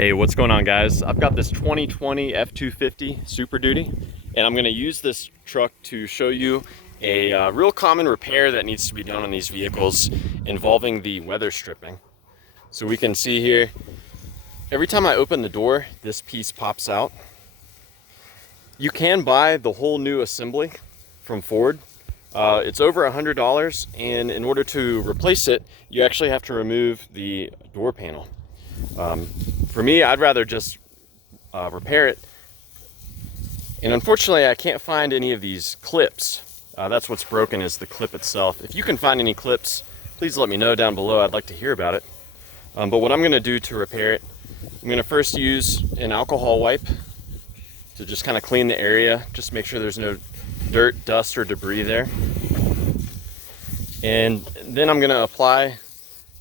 Hey, what's going on, guys? I've got this 2020 F-250 Super Duty, and I'm going to use this truck to show you a real common repair that needs to be done on these vehicles involving the weather stripping. So we can see here, every time I open the door, this piece pops out. You can buy the whole new assembly from Ford. It's over $100, and in order to replace it, you actually have to remove the door panel. For me, I'd rather just repair it. And unfortunately, I can't find any of these clips. That's what's broken, is the clip itself. If you can find any clips, please let me know down below. I'd like to hear about it. But what I'm going to do to repair it, I'm going to first use an alcohol wipe to just kind of clean the area, just make sure there's no dirt, dust, or debris there. And then I'm going to apply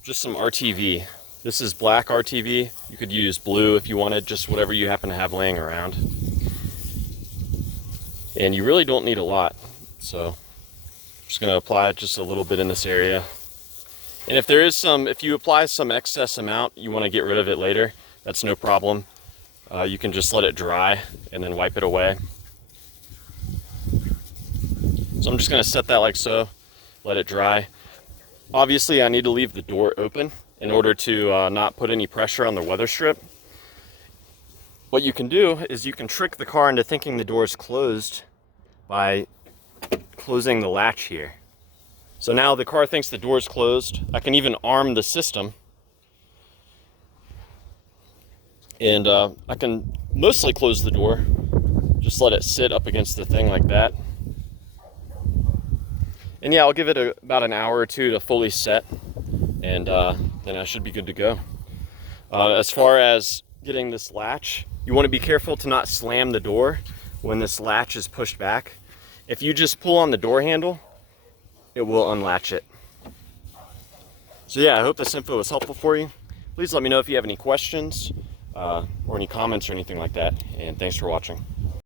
just some RTV. This is black RTV. You could use blue if you wanted, just whatever you happen to have laying around. And you really don't need a lot. So I'm just going to apply just a little bit in this area. And if you apply some excess amount, you want to get rid of it later, that's no problem. You can just let it dry and then wipe it away. So I'm just going to set that like so, let it dry. Obviously, I need to leave the door open in order to not put any pressure on the weather strip. What you can do is you can trick the car into thinking the door is closed by closing the latch here. So now the car thinks the door is closed. I can even arm the system. And I can mostly close the door. Just let it sit up against the thing like that. And yeah, I'll give it about an hour or two to fully set. And then I should be good to go. As far as getting this latch, you want to be careful to not slam the door when this latch is pushed back. If you just pull on the door handle, it will unlatch it. So yeah, I hope this info was helpful for you. Please let me know if you have any questions or any comments or anything like that. And thanks for watching.